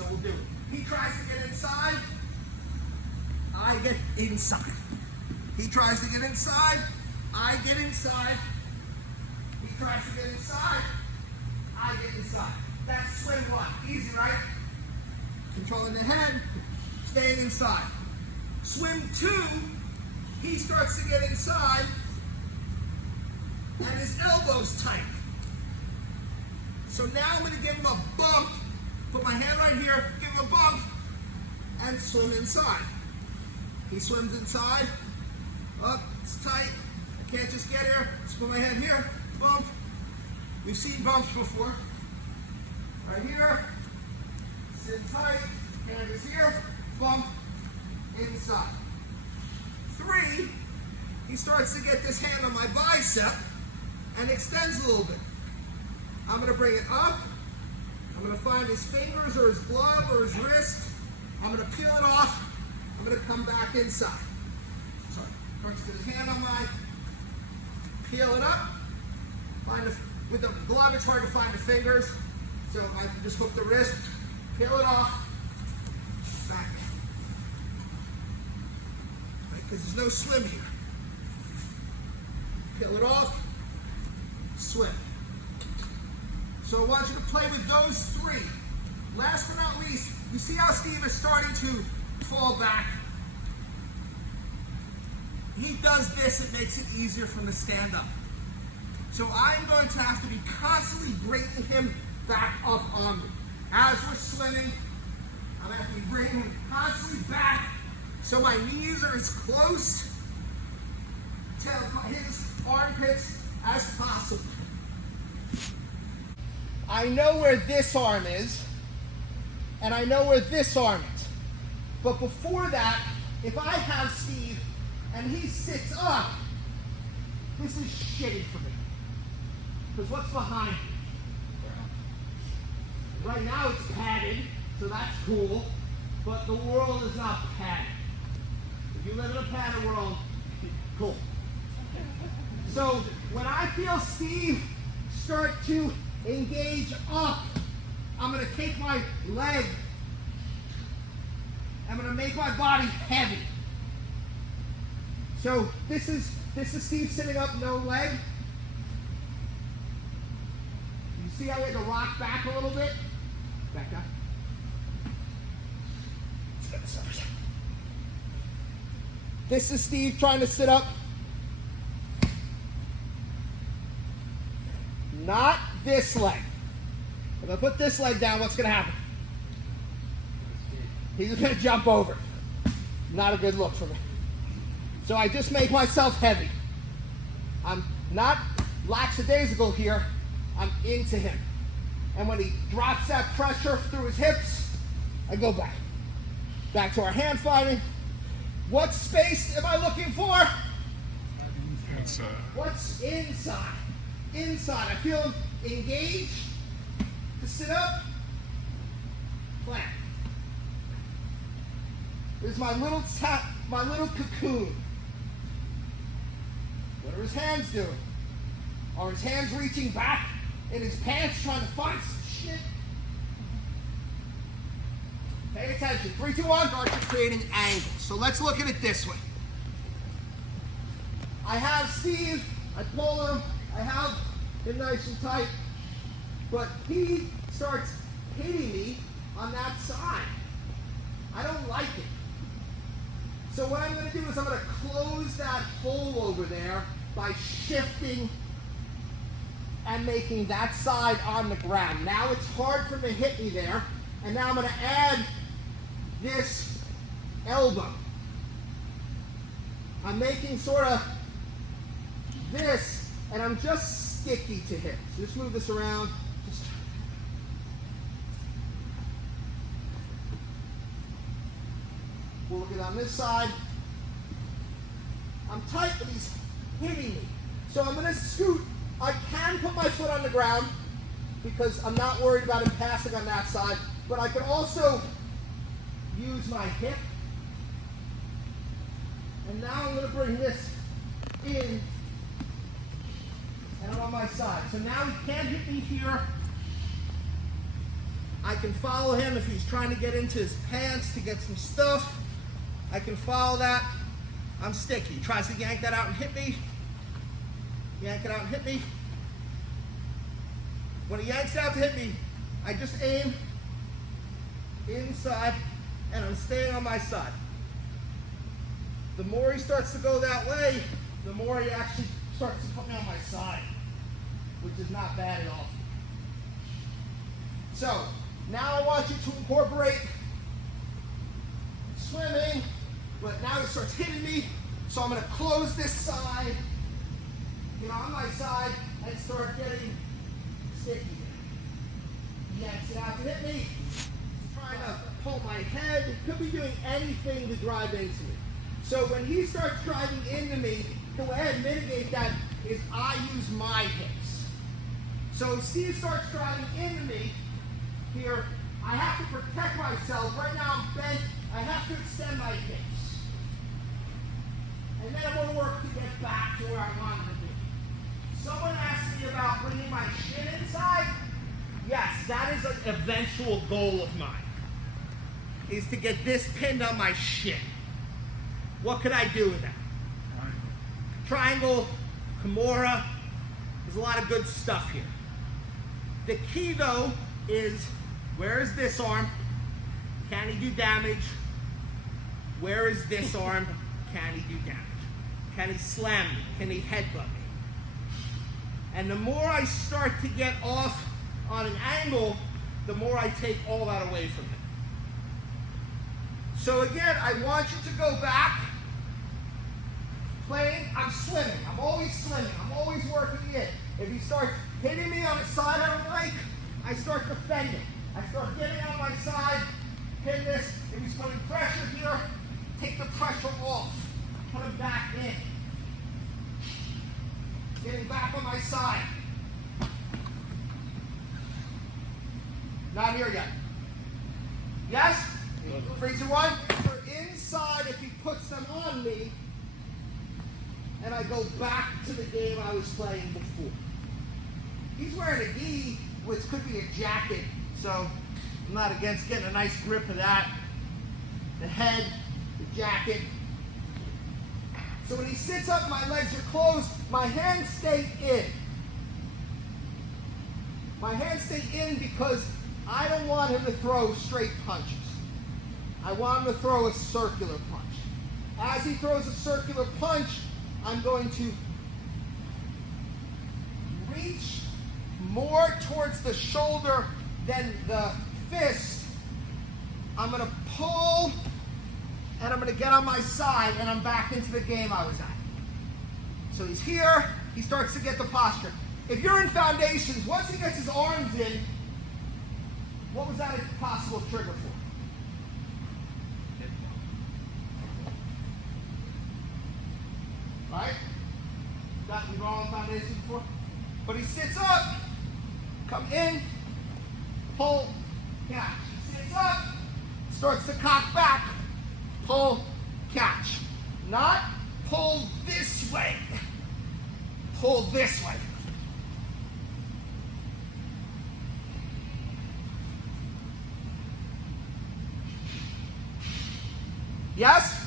So we'll do it. He tries to get inside, I get inside. He tries to get inside, I get inside. He tries to get inside, I get inside. That's swing one. Easy, right? Controlling the head, staying inside. Swing two, he starts to get inside, and his elbow's tight. So now I'm going to give him a bump, put my hand right here, give him a bump, and swim inside. He swims inside, up, it's tight, I can't just get here, just put my hand here, bump. We've seen bumps before. Right here, sit tight, hand is here, bump, inside. Three, he starts to get this hand on my bicep and extends a little bit. I'm going to bring it up. I'm going to find his fingers or his glove or his wrist. I'm going to peel it off. I'm going to come back inside. Sorry, first get his hand on my, peel it up. With the glove, it's hard to find the fingers. So I can just hook the wrist, peel it off, back in. Right, because there's no swim here. Peel it off, swim. So I want you to play with those three. Last but not least, you see how Steve is starting to fall back? He does this, it makes it easier for him to stand up. So I'm going to have to be constantly bringing him back up on me. As we're swimming, I'm going to have to be bringing him constantly back so my knees are as close to his armpits as possible. I know where this arm is, and I know where this arm is. But before that, if I have Steve and he sits up, this is shitty for me. Because what's behind me? Right now it's padded, so that's cool, but the world is not padded. If you live in a padded world, cool. So when I feel Steve start to engage up, I'm going to take my leg, I'm going to make my body heavy. So this is Steve sitting up, no leg. You see how we had to rock back a little bit? Back up. This is Steve trying to sit up. Not this leg. If I put this leg down, what's going to happen? He's going to jump over. Not a good look for me. So I just make myself heavy. I'm not lackadaisical here. I'm into him. And when he drops that pressure through his hips, I go back. Back to our hand fighting. What space am I looking for? Inside. What's inside? Inside. I feel him engaged to sit up. Plant. There's my little cocoon. What are his hands doing? Are his hands reaching back in his pants trying to find some shit? Pay attention. 3, 2, 1. Start to creating angles. So let's look at it this way. I have Steve. I pull him. I have him nice and tight. But he starts hitting me on that side. I don't like it. So what I'm going to do is I'm going to close that hole over there by shifting and making that side on the ground. Now it's hard for him to hit me there. And now I'm going to add this elbow. I'm making sort of this, and I'm just sticky to hit. So just move this around. Just we'll look at it on this side. I'm tight, but he's hitting me. So I'm going to scoot. I can put my foot on the ground because I'm not worried about him passing on that side, but I can also use my hip. And now I'm going to bring this in, and I'm on my side. So now he can't hit me here. I can follow him if he's trying to get into his pants to get some stuff. I can follow that. I'm sticky. He tries to yank that out and hit me. Yank it out and hit me. When he yanks out to hit me, I just aim inside and I'm staying on my side. The more he starts to go that way, the more he actually starts to put me on my side, which is not bad at all. So, now I want you to incorporate swimming, but now he starts hitting me, so I'm going to close this side, get on my side, and start getting sticky. He yanks it out to hit me. He's trying to pull my head. He could be doing anything to drive into me. So when he starts driving into me, the way I mitigate that is I use my hips. So if Steve starts driving into me here, I have to protect myself. Right now I'm bent. I have to extend my hips. And then I'm going to work to get back to where I wanted to be. Someone asked me about bringing my shin inside. Yes, that is an eventual goal of mine, is to get this pinned on my shin. What could I do with that? Triangle, Kimura, there's a lot of good stuff here. The key though is, where is this arm? Can he do damage? Where is this arm? Can he do damage? Can he slam me? Can he headbutt me? And the more I start to get off on an angle, the more I take all that away from him. So again, I want you to go back. Playing, I'm swimming. I'm always swimming. I'm always working in. If he starts hitting me on the side I don't like, I start defending. I start getting on my side, pin this. If he's putting pressure here, take the pressure off. Put him back in. Getting back on my side. Not here yet. Yes? 3, 2, 1. For inside, if he puts them on me, and I go back to the game I was playing before. He's wearing a gi, which could be a jacket, so I'm not against getting a nice grip of that. The head, the jacket. So when he sits up, my legs are closed, my hands stay in. My hands stay in because I don't want him to throw straight punches. I want him to throw a circular punch. As he throws a circular punch, I'm going to reach more towards the shoulder than the fist. I'm going to pull, and I'm going to get on my side, and I'm back into the game I was at. So he's here. He starts to get the posture. If you're in foundations, once he gets his arms in, what was that a possible trigger for? Right? Got me wrong on foundation before. But he sits up, come in, pull, catch. He sits up, starts to cock back, pull, catch. Not pull this way, pull this way. Yes?